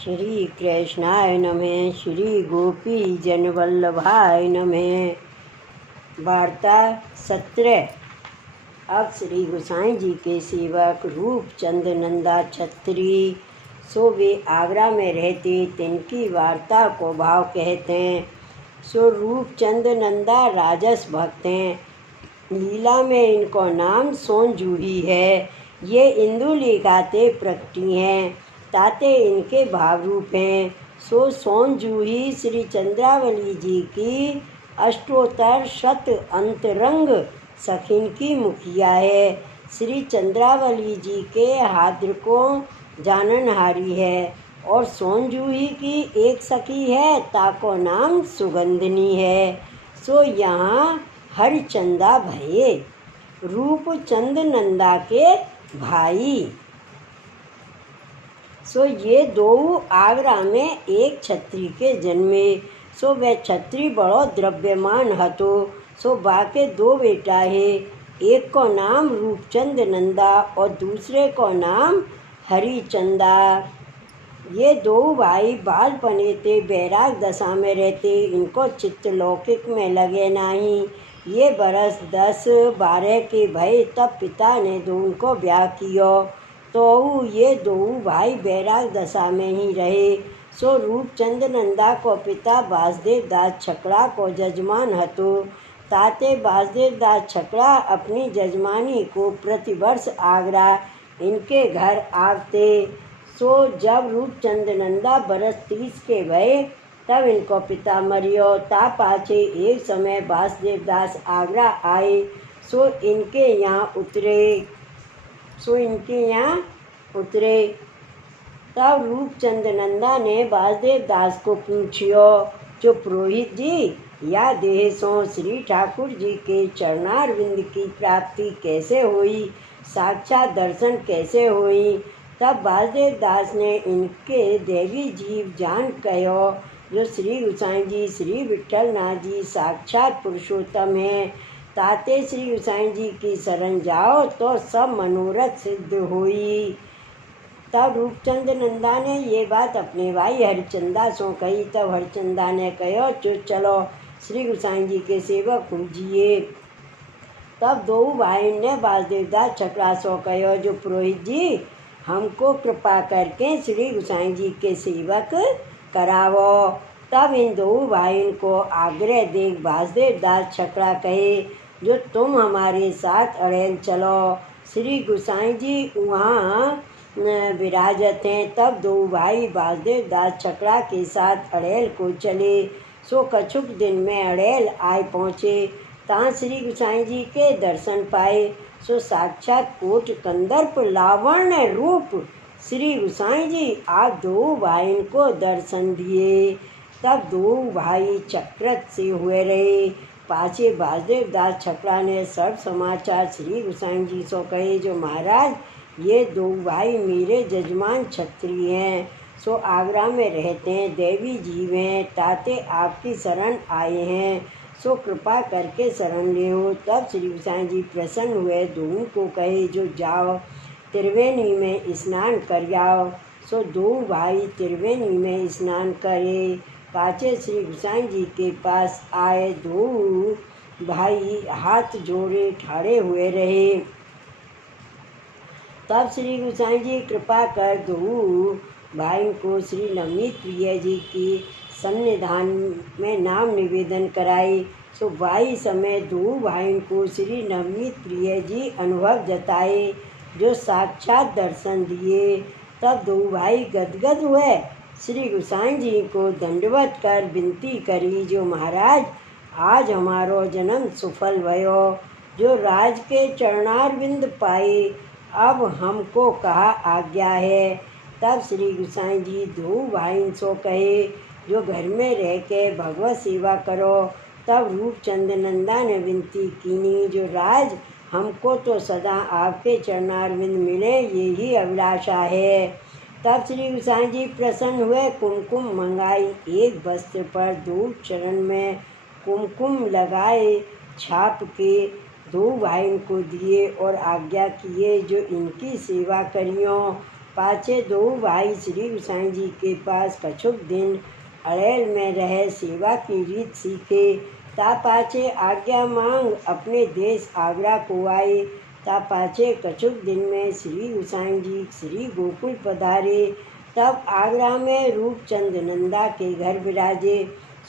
श्री कृष्णाय नमः। श्री गोपी जनवल्लभाय नमः। वार्ता 17। अब श्री गोसाई जी के सेवक रूपचंद नंदा छत्री सो वे आगरा में रहते, तिनकी वार्ता को भाव कहते हैं। सो रूपचंद नंदा राजस भक्त हैं। लीला में इनको नाम सोनजूही है। ये इंदुलेखाते प्रकटी हैं, ताते इनके भाव रूप हैं। सो सोनजूही श्री चंद्रावली जी की अष्टोत्तर शत अंतरंग सखीन की मुखिया है। श्री चंद्रावली जी के हाद्र को जाननहारी है। और सोनजूही की एक सखी है, ताको नाम सुगंधनी है। सो यहाँ हरिचंदा भये रूपचंद नंदा के भाई। सो ये दो आगरा में एक छत्री के जन्मे। सो वह छत्री बड़ो द्रव्यमान हतो। सो बाके दो बेटा है, एक को नाम रूपचंद नंदा और दूसरे को नाम हरिचंदा। ये दो भाई बालपने ते बैराग दशा में रहते, इनको चित्त लौकिक में लगे नहीं। ये बरस 10-12 के भय, तब पिता ने दो उनको ब्याह कियो। तो ये दो भाई बैराग दशा में ही रहे। सो रूपचंद नंदा को पिता वासुदेव दास छकड़ा को जजमान हतो। ताते वासुदेव दास छकड़ा अपनी जजमानी को प्रतिवर्ष आगरा इनके घर आवते। सो जब रूपचंद नंदा बरस 30 के भये, तब इनको पिता मरियो। ता पाछे एक समय वासुदेव दास आगरा आए। सो इनके यहाँ उतरे। तब रूपचंद नंदा ने वासुदेव दास को पूछियो, जो पुरोहित जी, या देह सो श्री ठाकुर जी के चरणारविंद की प्राप्ति कैसे हुई, साक्षात दर्शन कैसे हुई। तब वासुदेव दास ने इनके देवी जीव जान कहो, जो श्री गोसाई जी श्री विठलनाथ जी साक्षात पुरुषोत्तम हैं। ताते श्री गोसाई जी की शरण जाओ तो सब मनोरथ सिद्ध हुई। तब रूपचंद नंदा ने ये बात अपने भाई हरिचंदा सो कही। तब हरिचंदा ने कहो, चलो श्री गोसाई जी के सेवक पूजिए। तब दो भाई ने वासुदेव दास छकड़ा सो कहो, जो पुरोहित जी, हमको कृपा करके श्री गोसाई जी के सेवक करावो। तब इन दो भाई को आग्रह देख वासुदेव दास छकड़ा कहे, जो तुम हमारे साथ अड़ेल चलो, श्री गोसाई जी वहाँ विराजत हैं। तब दो भाई वासुदेव दास छकड़ा के साथ अड़ेल को चले। सो कछुक दिन में अड़ेल आए पहुँचे। तहाँ श्री गोसाई जी के दर्शन पाए। सो साक्षात कोट कंदर्प लावण्य रूप श्री गोसाई जी आप दो भाई को दर्शन दिए। तब दो भाई चक्रत से हुए रहे। पाछे वासुदेव दास छकड़ा ने सब समाचार श्री गोसाई जी सो कहे, जो महाराज, ये दो भाई मेरे जजमान छत्री हैं। सो आगरा में रहते हैं, देवी जीव हैं। ताते आपकी शरण आए हैं, सो कृपा करके शरण ले हो। तब श्री गोसाई जी प्रसन्न हुए, दोनों को कहे, जो जाओ त्रिवेणी में स्नान कर आओ। सो दो भाई त्रिवेणी में स्नान करे। पाछे श्री गोसाई जी के पास आए। दो भाई हाथ जोड़े ठाड़े हुए रहे। तब श्री गोसाई जी कृपा कर दो भाई को श्री नवनीत प्रिय जी की सन्निधान में नाम निवेदन कराए। सो भाई समय दो भाई को श्री नवनीत प्रिय जी अनुभव जताए, जो साक्षात दर्शन दिए। तब दो भाई गदगद हुए, श्री गोसाई जी को दंडवत कर विनती करी, जो महाराज, आज हमारो जन्म सफल भयो, जो राज के चरणारविंद पाए, अब हमको कहा आज्ञा है। तब श्री गोसाई जी दो भाई सो कहे, जो घर में रह के भगवत सेवा करो। तब रूपचंद नंदा ने विनती कीनी, जो राज, हमको तो सदा आपके चरणारविंद मिले, यही अभिलाषा है। तब श्री गोसाई जी प्रसन्न हुए, कुमकुम मंगाई। एक वस्त्र पर दो चरण में कुमकुम लगाए, छाप के दो भाई को दिए और आज्ञा किए, जो इनकी सेवा करियो। पाछे दो भाई श्री गोसाई जी के पास कछुक दिन अड़ेल में रह सेवा की रीत सीखे। ता पाछे आज्ञा मांग अपने देश आगरा को आए। ता पाछे कछुक दिन में श्री गोसाई जी श्री गोकुल पधारे। तब आगरा में रूपचंद नंदा के घर विराजे।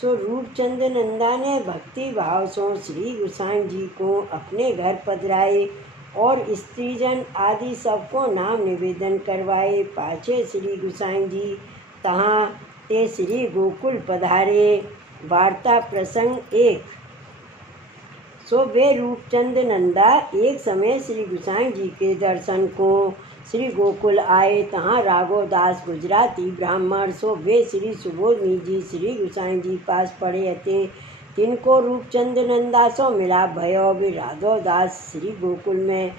सो रूपचंद नंदा ने भक्ति भाव से श्री गोसाई जी को अपने घर पधराए और स्त्रीजन आदि सबको नाम निवेदन करवाए। पाछे श्री गोसाई जी तहाँ ते श्री गोकुल पधारे। वार्ता प्रसंग 1। सो वे रूपचंद नंदा एक समय श्री गोसाई जी के दर्शन को श्री गोकुल आए। तहाँ राघव दास गुजराती ब्राह्मण सो वे श्री सुबोधनी जी श्री गोसाई जी पास पड़े थे। तिनको रूपचंद नंदा सो मिलाप भयो। वे राघव दास श्री गोकुल में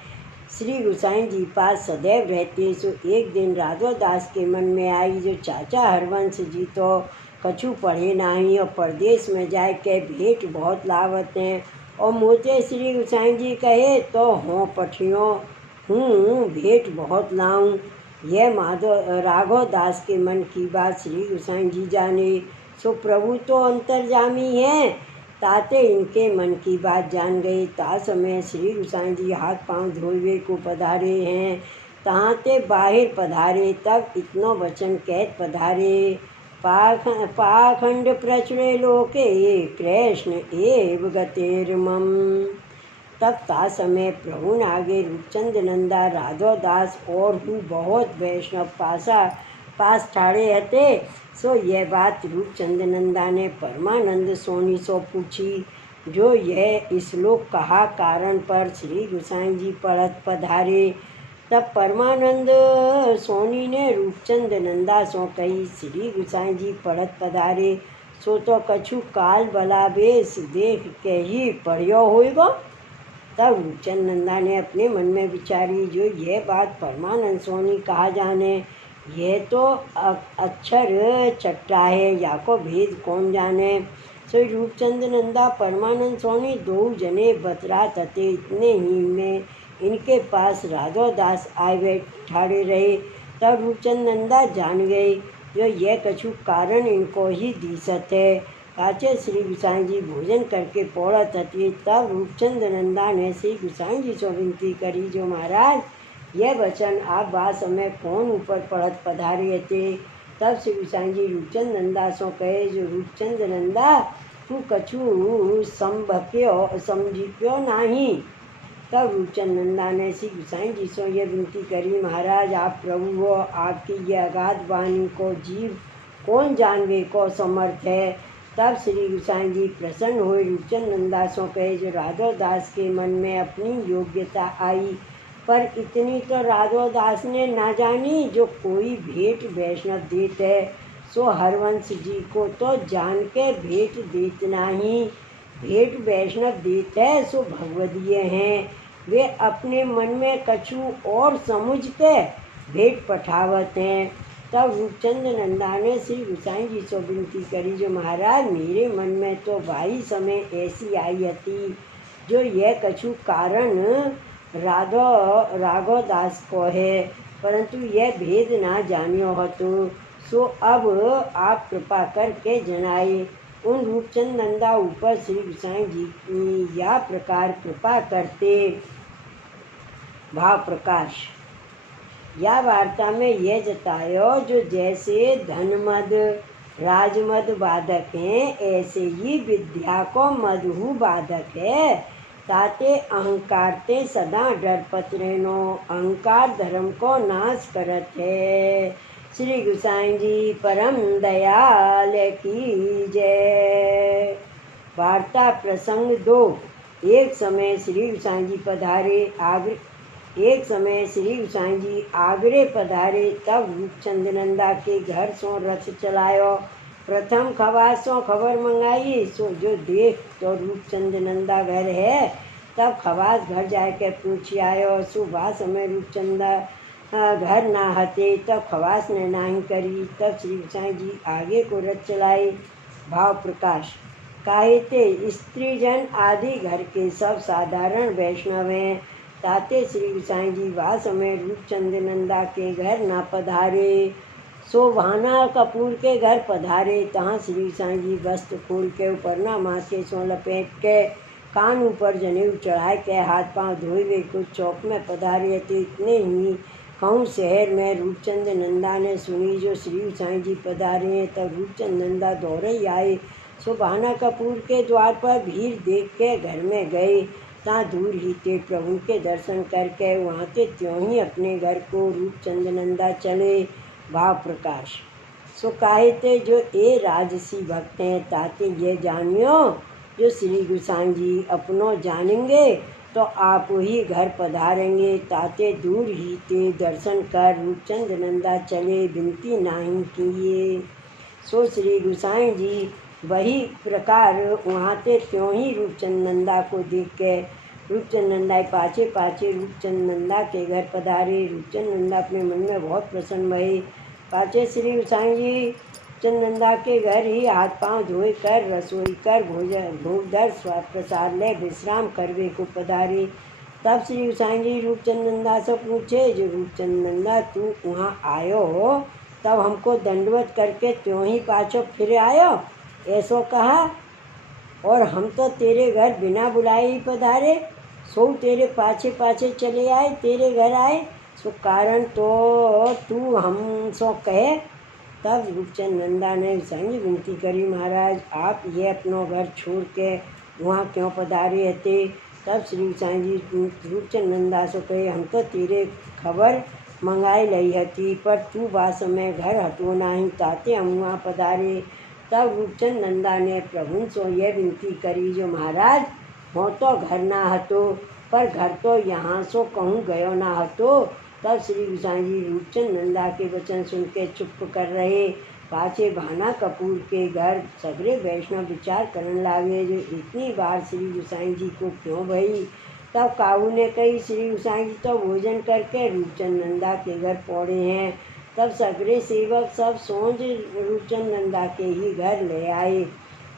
श्री गोसाई जी पास सदैव रहते। सो एक दिन राघव दास के मन में आई जो चाचा हरवंश जी तो कछु पढ़े नहीं और परदेश में जाए के भेंट बहुत लावत हैं और मोते श्री गोसाई जी कहे तो हों पठियों हूँ भेंट बहुत लाऊं। यह राघव दास के मन की बात श्री गोसाई जी जाने। सो प्रभु तो अंतर्जामी हैं ताते इनके मन की बात जान गए। ता समय श्री गोसाई जी हाथ पांव धोवे को पधारे हैं। तहाँ ते बाहर पधारे तब इतनो वचन कहत पधारे। पाखंड प्रचुरे लोके कृष्ण एव गतेर्मम। तब ता समय प्रभु ने आगे रूपचंद नंदा राघव दास और हूँ बहुत वैष्णव पास ठाड़े हते। सो यह बात रूपचंद नंदा ने परमानंद सोनी सो पूछी। जो यह श्लोक कहा कारण पर श्री गोसाई जी पढ़त पधारे। तब परमानंद सोनी ने रूपचंद नंदा सो कही श्री गोसाई जी पढ़त पधारे सो तो कछु काल बलावेश देख के ही पढ़ियो होएगा। तब रूपचंद नंदा ने अपने मन में विचारी जो यह बात परमानंद सोनी कहा जाने यह तो अक्षर चट्टा है या को भेद कौन जाने। सो रूपचंद नंदा परमानंद सोनी दो जने बतरा तथे इतने ही में इनके पास राघव दास आए बैठाड़े रहे। तब रूपचंद नंदा जान गए जो यह कछु कारण इनको ही दिसत है। पाछे श्री गोसाई जी भोजन करके पौड़त हती। तब रूपचंद नंदा ने श्री गोसाई जी से विनती करी जो महाराज यह वचन आप बा समय कौन ऊपर पढ़त पधारे थे। तब श्री गोसाई जी रूपचंद नंदा सो कहे जो रूपचंद नंदा तू कछु समझियो नहीं। तब रूपचंद नंदा ने श्री गोसाई जी से यह विनती करी महाराज आप प्रभु हो आपकी यह अगाध वाणी को जीव कौन जानवे को समर्थ है। तब श्री गोसाई जी प्रसन्न हुए रूपचंद नंदा सो कहे जो राघव दास के मन में अपनी योग्यता आई पर इतनी तो राघव दास ने ना जानी जो कोई भेंट वैष्णव देत है सो हरवंश जी को तो जान के भेंट देत नहीं। भेंट वैष्णव देत है सो भगवदीय हैं वे अपने मन में कछु और समझ के भेंट पठावत हैं। तब रूपचंद नंदा ने श्री गोसाई जी से विनती करी जो महाराज मेरे मन में तो भाई समय ऐसी आई हती जो यह कछु कारण राघव दास को है परंतु यह भेद ना जानियो हो तो सो अब आप कृपा करके जनाए। उन रूपचंद नंदा ऊपर श्री गोसाई जी या प्रकार कृपा करते। भाव प्रकाश या वार्ता में यह जतायो जो जैसे धनमद राजमद बाधक हैं ऐसे ही विद्या को मधु बाधक है। ताते अहंकार ते सदा डरपत रहनो अहंकार धर्म को नाश करत है। श्री गोसाई जी परम दयाल की जय। वार्ता प्रसंग 2। एक समय श्री गोसाई जी आगरे पधारे। तब रूपचंद नंदा के घर सो रथ चलायो। प्रथम खवास सो खबर मंगाई सो जो देख तो रूपचंद नंदा घर है। तब खवास घर जाके पूछ आयो सो वह समय रूपचंदा घर ना हते। तब खवास ने नाही करी। तब श्री गोसाई जी आगे को रथ चलाई। भाव प्रकाश काहे ते स्त्रीजन आदि घर के सब साधारण वैष्णव हैं ताते श्री गोसाई जी वह समय रूपचंद नंदा के घर न पधारे, सो भाना कपूर के घर पधारे। तहाँ श्री गोसाई जी वस्त्र खोल के उपरना माथे सो लपेट के, कान ऊपर जनेऊ चढ़ाए के, हाथ पांव धोए वे कुछ चौक में पधारे थे। इतने ही कहूँ शहर में रूपचंद नंदा ने सुनी जो श्री गोसाई जी पधारे हैं। तब रूपचंद नंदा दौड़े ही आए, सो भाना कपूर के द्वार पर भीड़ देख के घर में गए। ता दूर ही थे प्रभु के दर्शन करके वहाँ के त्यों ही अपने घर को रूपचंद नंदा चले। भाव प्रकाश। सो काहे थे जो ए राजसी भक्त हैं, ताते ये जानियो जो श्री गोसाई जी अपनों जानेंगे तो आप ही घर पधारेंगे। ताते दूर ही ते दर्शन कर रूपचंद नंदा चले, विनती नाही किए। सो श्री गोसाई जी वही प्रकार वहाँ ते त्यों ही रूपचंद नंदा को देख के रूपचंद नंदा पाछे पाछे रूपचंद नंदा के घर पधारे। रूपचंद नंदा अपने मन में बहुत प्रसन्न भये। पाछे श्री गोसाई जी चंद नंदा के घर ही हाथ पांव धोए कर, रसोई कर, भोग धर प्रसाद ले विश्राम करवे को पधारे। तब श्री गोसाई जी रूपचंद नंदा से पूछे, जो रूपचंद नंदा तू वहाँ आयो हो तब हमको दंडवत करके त्यों ही पाछो फिर आयो, ऐसो कहा। और हम तो तेरे घर बिना बुलाए ही पधारे, सो तेरे पाछे पाछे चले आए, तेरे घर आए, सो कारण तो तू हम सो कहे। तब रूपचंद नंदा ने गोसाई जी विनती करी, महाराज आप ये अपनो घर छोड़ के वहाँ क्यों पधारे थे। तब श्री गोसाई जी रूपचंद नंदा से कहे, हम तो तेरे खबर मंगाई लई हती, पर तू बा समय घर हटो नहीं, ताते हम वहाँ पधारे। तब रूपचंद नंदा ने प्रभु सो यह विनती करी, जो महाराज हो तो घर ना हतो, पर घर तो यहाँ सो कहूँ गयो ना हतो। तब श्री गोसाई जी रूपचंद नंदा के वचन सुन के चुप कर रहे। पाछे भाना कपूर के घर सगरे वैष्णव विचार करने लागे, जो इतनी बार श्री गोसाई जी को क्यों भई। तब काऊ ने कही, श्री गोसाई जी तो भोजन करके रूपचंद नंदा के घर पौड़े हैं। तब सगरे सेवक सब सोच रूपचंद नंदा के ही घर ले आए।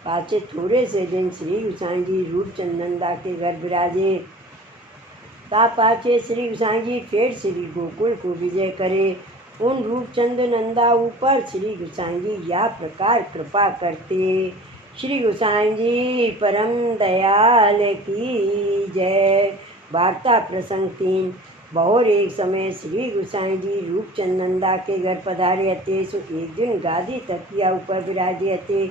पाछे थोड़े से दिन श्री गोसाई जी रूपचंद नंदा के घर विराजे। ता पाछे श्री गोसाई जी फिर श्री गोकुल को विजय करे। उन रूपचंद नंदा ऊपर श्री गोसाई जी या प्रकार कृपा करते। श्री गोसाई जी परम दयाल की जय। वार्ता प्रसंग 3। बहुत एक समय श्री गोसाई जी रूपचंद नंदा के घर पधारे थे। सो एक दिन गादी तकिया ऊपर विराजे थे।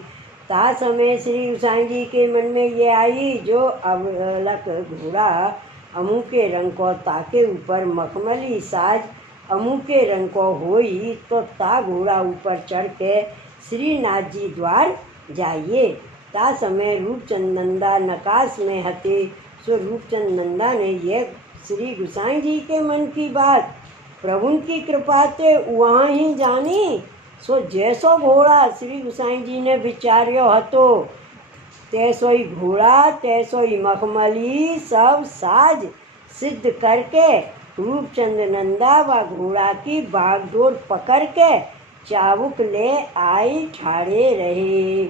ता समय श्री गोसाई जी के मन में ये आई, जो अवलक घोड़ा अमू के रंग को ताके ऊपर मखमली साज अमू के रंग को होई, तो ता घोड़ा ऊपर चढ़ के श्रीनाथ जी द्वार जाइए। ता समय रूपचंद नंदा नकाश में हते। सो रूपचंद नंदा ने यह श्री गोसाई जी के मन की बात प्रभु की कृपा से वहाँ ही जानी। सो जैसो घोड़ा श्री गोसाई जी ने विचार्यो हतो, तैसो ही घोड़ा तैसो ही मखमली सब साज सिद्ध करके रूपचंद नंदा व घोड़ा की बागडोर पकड़ के चाबुक ले आई ठाड़े रहे।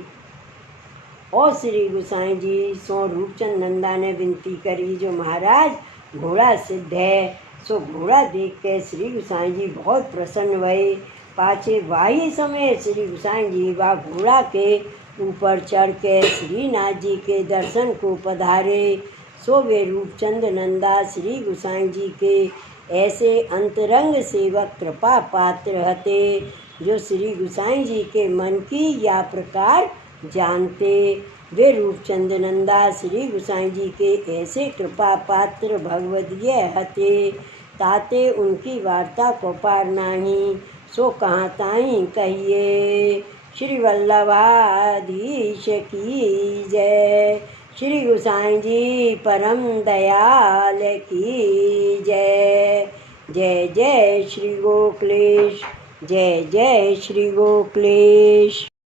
और श्री गोसाई जी सो रूपचंद नंदा ने विनती करी, जो महाराज घोड़ा सिद्ध है। सो घोड़ा देख के श्री गोसाई जी बहुत प्रसन्न भये। पाछे वाही समय श्री गोसाई जी व घोड़ा के ऊपर चढ़ के श्रीनाथ जी के दर्शन को पधारे। सो वे रूपचंद नंदा श्री गोसाई जी के ऐसे अंतरंग सेवक कृपा पात्र हते, जो श्री गोसाई जी के मन की या प्रकार जानते। वे रूपचंद नंदा श्री गोसाई जी के ऐसे कृपा पात्र भगवदीय हते, ताते उनकी वार्ता को पार नाही। सो कहाँ ताई कहिए। श्री वल्लभाधीश की जय। श्री गोसाई जी परम दयाल की जय। जय जय श्री गोकुलेश। जय जय श्री गोकुलेश।